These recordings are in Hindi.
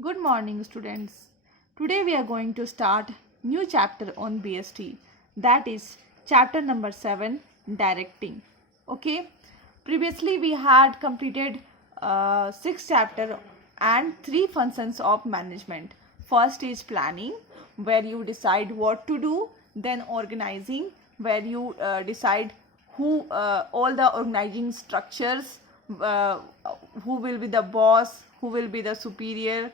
Good morning, students. Today we are going to start new chapter on BST. That is chapter number 7, directing. Okay. Previously we had completed 6 chapter and 3 functions of management. First is planning, where you decide what to do. Then organizing, where you decide who all the organizing structures, uh, who will be the boss, who will be the superior,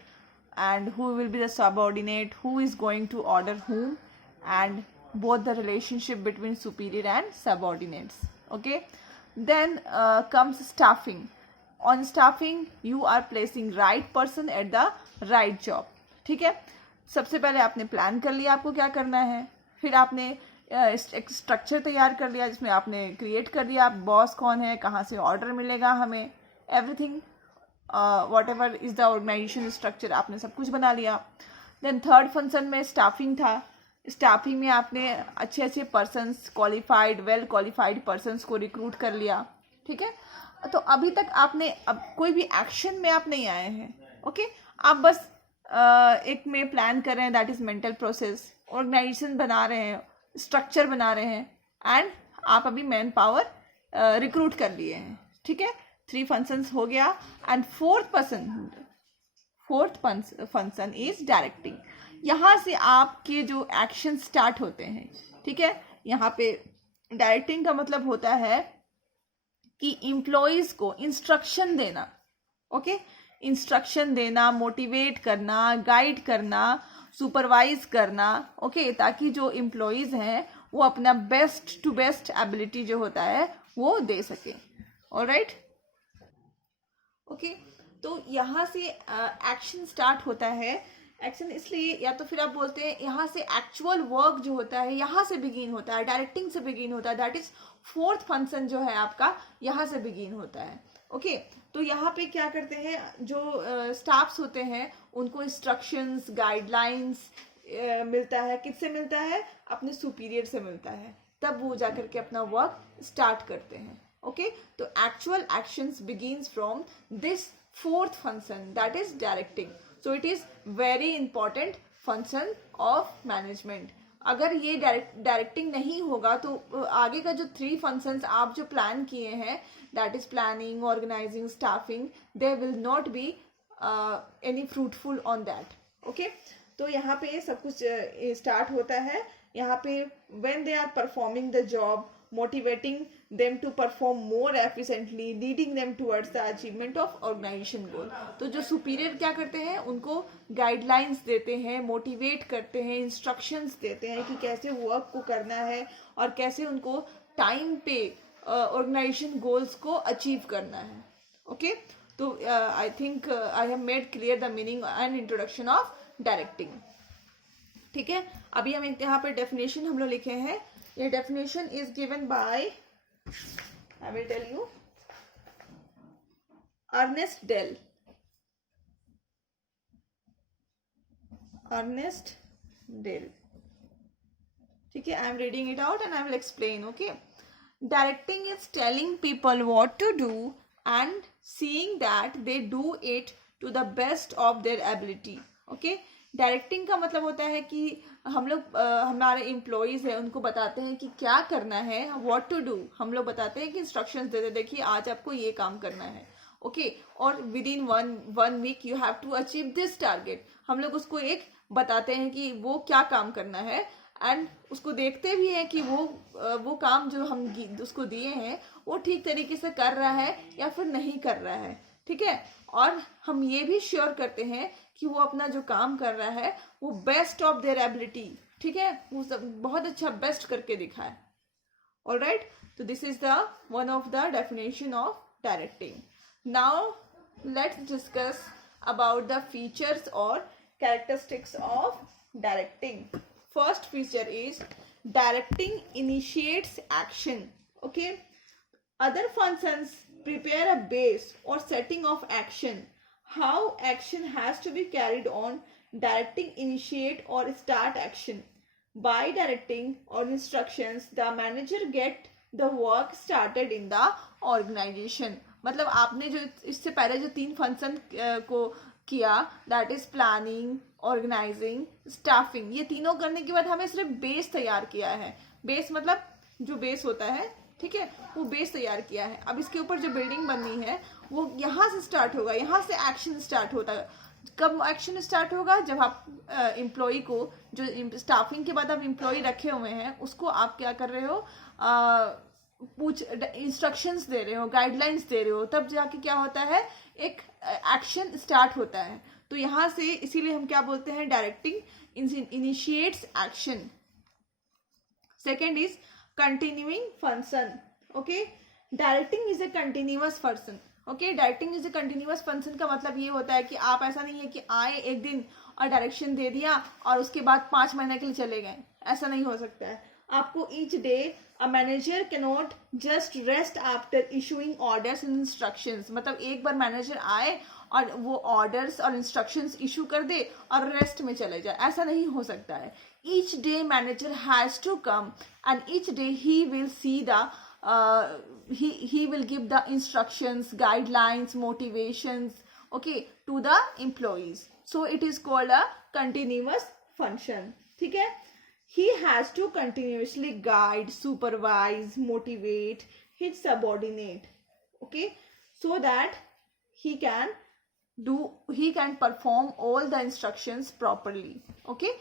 and who will be the subordinate, who is going to order whom, and both the relationship between superior and subordinates. Okay. Then comes staffing. On staffing you are placing right person at the right job. ठीक है. सबसे पहले आपने प्लान कर लिया आपको क्या करना है, फिर आपने एक स्ट्रक्चर तैयार कर लिया जिसमें आपने क्रिएट कर दिया बॉस कौन है, कहाँ से ऑर्डर मिलेगा हमें, everything what ever is the organisation structure आपने सब कुछ बना लिया. देन थर्ड फंक्शन में स्टाफिंग था. स्टाफिंग में आपने अच्छे अच्छे persons, qualified well qualified persons को रिक्रूट कर लिया. ठीक है. तो अभी तक आपने अब कोई भी एक्शन में आप नहीं आए हैं. ओके. आप बस एक में प्लान कर रहे हैं, that is mental process. Organisation बना रहे हैं, स्ट्रक्चर बना रहे हैं, एंड आप अभी मैन पावर रिक्रूट कर लिए हैं. ठीक है. 3 फंक्शंस हो गया. And fourth function is directing. यहाँ से आपके जो एक्शन स्टार्ट होते हैं. ठीक है. यहाँ पे डायरेक्टिंग का मतलब होता है कि एम्प्लॉयज को इंस्ट्रक्शन देना. ओके. इंस्ट्रक्शन देना, मोटिवेट करना, गाइड करना, सुपरवाइज करना. ओके. ताकि जो एम्प्लॉयज हैं वो अपना बेस्ट टू बेस्ट एबिलिटी जो होता है वो दे सके. ऑलराइट. ओके. तो यहाँ से एक्शन स्टार्ट होता है. एक्शन इसलिए, या तो फिर आप बोलते हैं यहाँ से एक्चुअल वर्क जो होता है यहाँ से बिगिन होता है, डायरेक्टिंग से बिगिन होता है. दैट इज फोर्थ फंक्शन जो है आपका यहाँ से बिगिन होता है. ओके. तो यहाँ पे क्या करते हैं, जो स्टाफ्स होते हैं उनको इंस्ट्रक्शंस, गाइडलाइंस मिलता है. किससे मिलता है? अपने सुपीरियर से मिलता है. तब वो जाकर के अपना वर्क स्टार्ट करते हैं. ओके. तो actual actions begins from this fourth function, that is directing. So it is very important function of management. अगर ये डायरेक्टिंग नहीं होगा तो आगे का जो 3 फंक्शंस आप जो प्लान किए हैं, that is planning, organising, staffing, they will not be any fruitful on that. Okay. तो यहाँ पे सब कुछ स्टार्ट होता है. यहाँ पे when they are performing the job, motivating them to perform more efficiently, leading them towards the achievement of organization goal. तो जो सुपीरियर क्या करते हैं, उनको गाइडलाइंस देते हैं, मोटिवेट करते हैं, इंस्ट्रक्शंस देते हैं कि कैसे वर्क को करना है और कैसे उनको टाइम पे ऑर्गेनाइजेशन गोल्स को अचीव करना है. ओके. तो I think I have made clear the meaning and introduction of directing. ठीक है. अभी हम यहाँ पे डेफिनेशन हम लोग लिखे हैं. ये definition is given by, I will tell you, Ernest Dell. Ernest Dell. ठीक है. I am reading it out and I will explain. Okay. Directing is telling people what to do and seeing that they do it to the best of their ability. Okay. Directing का मतलब होता है कि हम लोग हमारे एम्प्लॉयज हैं उनको बताते हैं कि क्या करना है, व्हाट टू डू. हम लोग बताते हैं कि इंस्ट्रक्शंस देते, देखिए आज आपको ये काम करना है. ओके. और within one week you have to achieve this target. हम लोग उसको एक बताते हैं कि वो क्या काम करना है, एंड उसको देखते भी हैं कि वो काम जो हम उसको दिए हैं वो ठीक तरीके से कर रहा है या फिर नहीं कर रहा है. ठीक है. और हम ये भी श्योर करते हैं कि वो अपना जो काम कर रहा है वो बेस्ट ऑफ देयर एबिलिटी. ठीक है. वो सब बहुत अच्छा बेस्ट करके दिखाए. ऑलराइट. तो this is the one of the definition of directing. Now let's discuss about the features और characteristics of directing. First feature is directing initiates action. Okay. Other functions prepare a base or setting of action. How action has to be carried on. Directing initiate or start action. By directing or instructions, the manager get the work started in the organization. मतलब आपने जो इससे पहले जो 3 फंक्शन को किया, that is planning, organising, staffing, ये तीनों करने के बाद हमें सिर्फ बेस तैयार किया है। बेस मतलब जो बेस होता है, ठीक है, वो बेस तैयार किया है। अब इसके ऊपर जो बिल्डिंग बननी है वो यहाँ से स्टार्ट होगा, यहाँ से एक्शन स्टार्ट होता है। कब एक्शन स्टार्ट होगा? जब आप एम्प्लॉय को, जो स्टाफिंग के बाद आप एम्प्लॉय रखे हुए हैं, उसको आप क्या कर रहे हो, इंस्ट्रक्शंस दे रहे हो, गाइडलाइंस दे रहे हो, तब जाके क्या होता है, एक एक्शन स्टार्ट होता है। तो यहाँ से इसीलिए हम क्या बोलते हैं, directing initiates action. Second is continuing function. Okay, directing is a continuous function. Okay, directing is a continuous function का मतलब ये होता है कि आप, ऐसा नहीं है कि आए एक दिन और डायरेक्शन दे दिया और उसके बाद 5 महीने के लिए चले गए, ऐसा नहीं हो सकता है। आपको each day a manager can not just rest after issuing orders and instructions, मतलब एक बार मैनेजर आए और वो ऑर्डर्स और इंस्ट्रक्शंस इशू कर दे और रेस्ट में चले जाए, ऐसा नहीं हो सकता है। Each day manager has to come and each day he will see the he will give the instructions, guidelines, motivations, okay, to the employees. So it is called a continuous function. ठीक है, he has to continuously guide, supervise, motivate his subordinate, okay, so that he can perform all the instructions properly. Okay,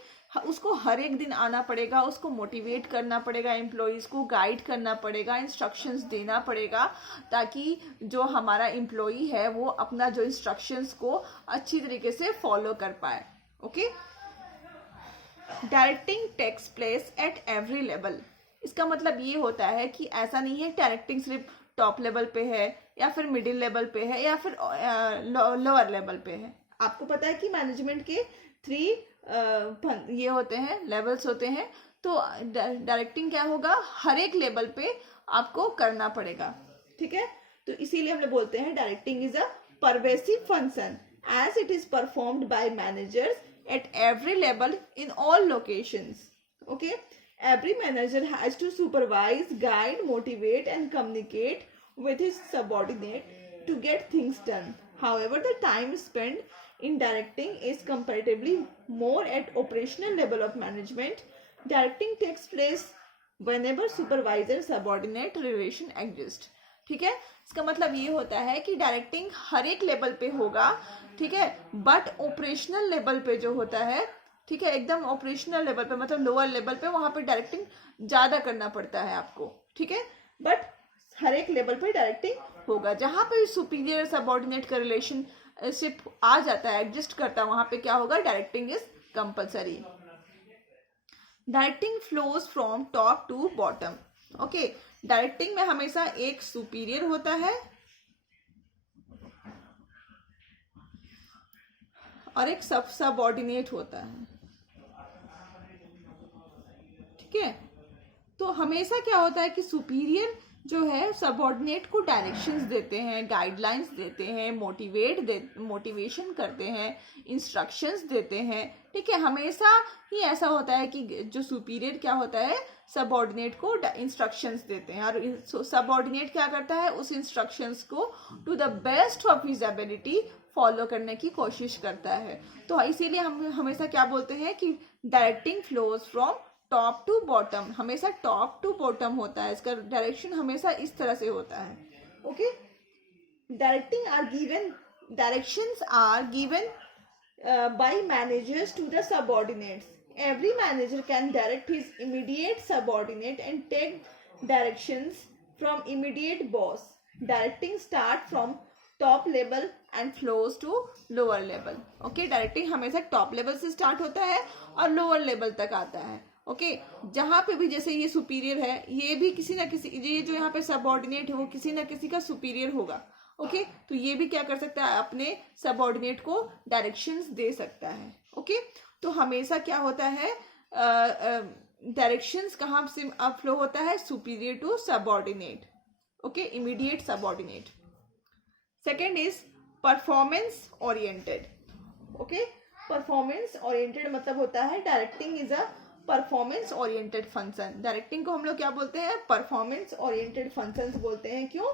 उसको हर एक दिन आना पड़ेगा, उसको मोटिवेट करना पड़ेगा, एम्प्लॉयज़ को गाइड करना पड़ेगा, इंस्ट्रक्शंस देना पड़ेगा, ताकि जो हमारा एम्प्लॉई है वो अपना जो इंस्ट्रक्शंस को अच्छी तरीके से फॉलो कर पाए। Okay, directing takes place at every level. इसका मतलब ये होता है कि ऐसा नहीं है डायरेक्टिंग सिर्फ टॉप लेवल पे है या फिर मिडिल लेवल पे है या फिर लोअर लेवल पे है। आपको पता है कि मैनेजमेंट के 3 ये होते हैं, लेवल्स होते हैं। तो डायरेक्टिंग क्या होगा, हर एक लेवल पे आपको करना पड़ेगा। ठीक है, तो इसीलिए हम लोग बोलते हैं directing is a pervasive function as it is performed by managers at every level in all locations. Okay, every manager has to supervise, guide, motivate and communicate with his subordinate to get things done. However, the time spent in directing is comparatively more at operational level of management. Directing takes place whenever supervisor subordinate relation exists. ठीक है, इसका मतलब ये होता है कि डायरेक्टिंग हर एक लेवल पे होगा, ठीक है, बट ऑपरेशनल लेवल पे जो होता है, ठीक है, एकदम ऑपरेशनल लेवल पे मतलब लोअर लेवल पे, वहां पे डायरेक्टिंग ज्यादा करना पड़ता है आपको। ठीक है, बट हर एक लेवल पे डायरेक्टिंग होगा। जहां पे सुपीरियर सबऑर्डिनेट का रिलेशनशिप आ जाता है, एडजस्ट करता है, वहां पे क्या होगा, directing is compulsory. Directing flows from top to bottom. Okay, directing में हमेशा एक सुपीरियर होता है और एक सबऑर्डिनेट होता है। ठीक है, तो हमेशा क्या होता है कि सुपीरियर जो है सबऑर्डिनेट को डायरेक्शंस देते हैं, गाइडलाइंस देते हैं, मोटिवेशन करते हैं, इंस्ट्रक्शंस देते हैं। ठीक है, हमेशा ही ऐसा होता है कि जो सुपीरियर क्या होता है, सबऑर्डिनेट को इंस्ट्रक्शंस देते हैं और सबऑर्डिनेट क्या करता है, उस इंस्ट्रक्शंस को to the best of his ability follow करने की कोशिश करता है। तो इसीलिए हम हमेशा क्या बोलते हैं कि directing flows from top to bottom, हमेशा टॉप टू बॉटम होता है, इसका डायरेक्शन हमेशा इस तरह से होता है। Okay, directions are given by managers to the subordinates. Every manager can direct his immediate subordinate and take directions from immediate boss. Directing start from top level and flows to lower level. Okay, directing हमेशा top level से start होता है और lower level तक आता है। ओके, जहां पे भी जैसे ये सुपीरियर है, ये भी किसी ना किसी, ये जो यहाँ पे सबऑर्डिनेट है वो किसी ना किसी का सुपीरियर होगा। ओके, तो ये भी क्या कर सकता है, अपने सबऑर्डिनेट को डायरेक्शंस दे सकता है। ओके, तो हमेशा क्या होता है, डायरेक्शंस कहाँ से फ्लो होता है, superior to subordinate. Okay, immediate subordinate. Second is performance oriented. Okay, performance oriented मतलब होता है directing is a performance oriented function. Directing को हम लोग क्या बोलते हैं, परफॉर्मेंस ओरिएंटेड फंक्शंस बोलते हैं। क्यों?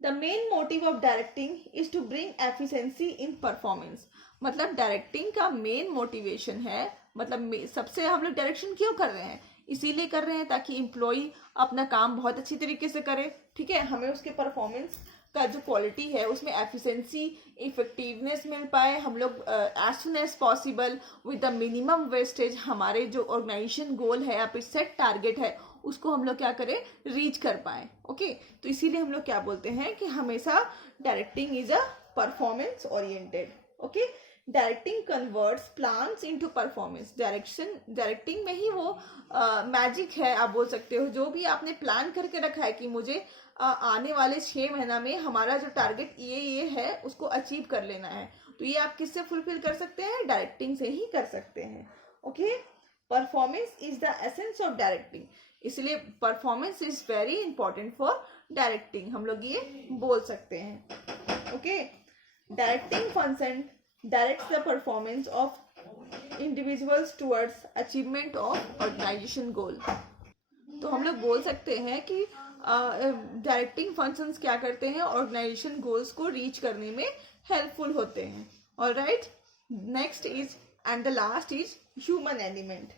The main motive of directing is to bring efficiency in performance. मतलब डायरेक्टिंग का मेन मोटिवेशन है, मतलब सबसे हम लोग डायरेक्शन क्यों कर रहे हैं, इसीलिए कर रहे हैं ताकि एम्प्लॉय अपना काम बहुत अच्छी तरीके से करे, ठीक है, हमें उसके परफॉर्मेंस का जो क्वालिटी है उसमें एफिशिएंसी, इफेक्टिवनेस मिल पाए, हम लोग as soon as possible with the minimum wastage हमारे जो ऑर्गेनाइजेशन गोल है या फिर सेट टारगेट है उसको हम लोग क्या करें, रीच कर पाए। ओके, तो इसीलिए हम लोग क्या बोलते हैं कि हमेशा directing is a performance oriented. Okay, directing converts plans into performance. Directing में ही वो मैजिक है, आप बोल सकते हो, जो भी आपने प्लान करके रखा है कि मुझे आने वाले 6 महीना में हमारा जो टारगेट ये है उसको अचीव कर लेना है, तो ये आप किससे फुलफिल कर सकते हैं, डायरेक्टिंग से ही कर सकते हैं। Okay, performance is the essence of directing, इसलिए performance is very important for directing, हम लोग ये बोल सकते हैं। Okay, directing function directs the performance of individuals towards achievement of organisation goal. तो हम लोग बोल सकते हैं कि डायरेक्टिंग फंक्शंस क्या करते हैं, ऑर्गेनाइजेशन गोल्स को रीच करने में हेल्पफुल होते हैं। Alright, next is and the last is human element.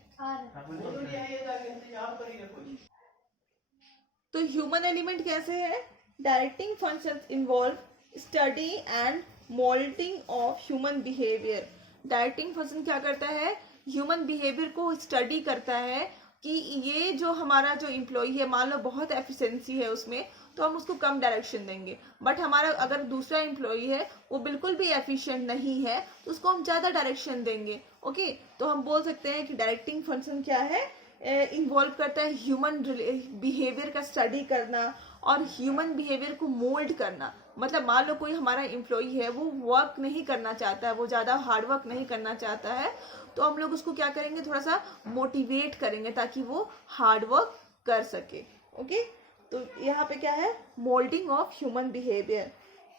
तो ह्यूमन एलिमेंट कैसे है, directing functions involve study and moulding of human behaviour. Directing function क्या करता है, ह्यूमन बिहेवियर को स्टडी करता है कि ये जो हमारा जो एम्प्लॉय है, मान लो बहुत एफिशिएंसी है उसमें, तो हम उसको कम डायरेक्शन देंगे, बट हमारा अगर दूसरा एम्प्लॉय है वो बिल्कुल भी एफिशिएंट नहीं है तो उसको हम ज़्यादा डायरेक्शन देंगे। ओके, तो हम बोल सकते हैं कि डायरेक्टिंग फंक्शन क्या है, इन्वॉल्व करता है ह्यूमन बिहेवियर का स्टडी करना और ह्यूमन बिहेवियर को मोल्ड करना। मतलब मान लो कोई हमारा एम्प्लॉय है, वो वर्क नहीं करना चाहता है, वो ज़्यादा हार्ड वर्क नहीं करना चाहता है, तो हम लोग उसको क्या करेंगे, थोड़ा सा मोटिवेट करेंगे ताकि वो हार्ड वर्क कर सके। ओके, तो यहाँ पे क्या है, moulding of human behaviour.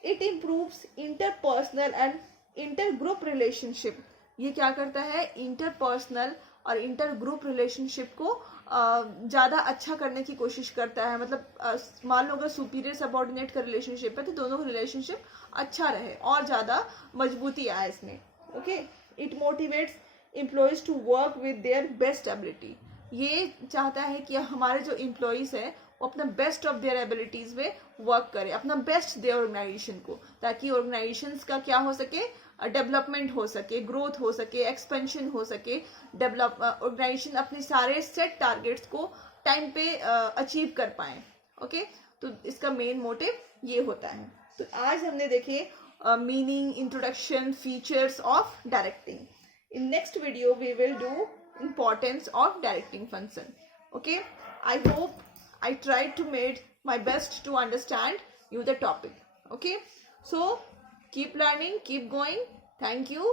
It improves interpersonal and inter group relationship. ये क्या करता है, इंटरपर्सनल और इंटर ग्रुप रिलेशनशिप को ज़्यादा अच्छा करने की कोशिश करता है। मतलब मान लो अगर सुपीरियर सबऑर्डिनेट का रिलेशनशिप है तो दोनों का रिलेशनशिप अच्छा रहे और ज़्यादा मजबूती आए इसमें। Okay, it motivates employees to work with their best ability. ये चाहता है कि हमारे जो एम्प्लॉयज़ हैं वो अपना बेस्ट ऑफ देयर एबिलिटीज़ में वर्क करें, अपना बेस्ट दे ऑर्गेनाइजेशन को, ताकि ऑर्गेनाइजेशंस का क्या हो सके, डेवलपमेंट हो सके, ग्रोथ हो सके, एक्सपेंशन हो सके, डेवलप ऑर्गेनाइजेशन अपने सारे सेट टारगेट्स को टाइम पे अचीव कर पाए। ओके, तो इसका मेन मोटिव ये होता है। तो आज हमने देखे meaning, introduction, features of directing. In next video we will do importance of directing function. Okay, I hope I tried to made my best to understand you the topic. Okay, so keep learning, keep going. Thank you.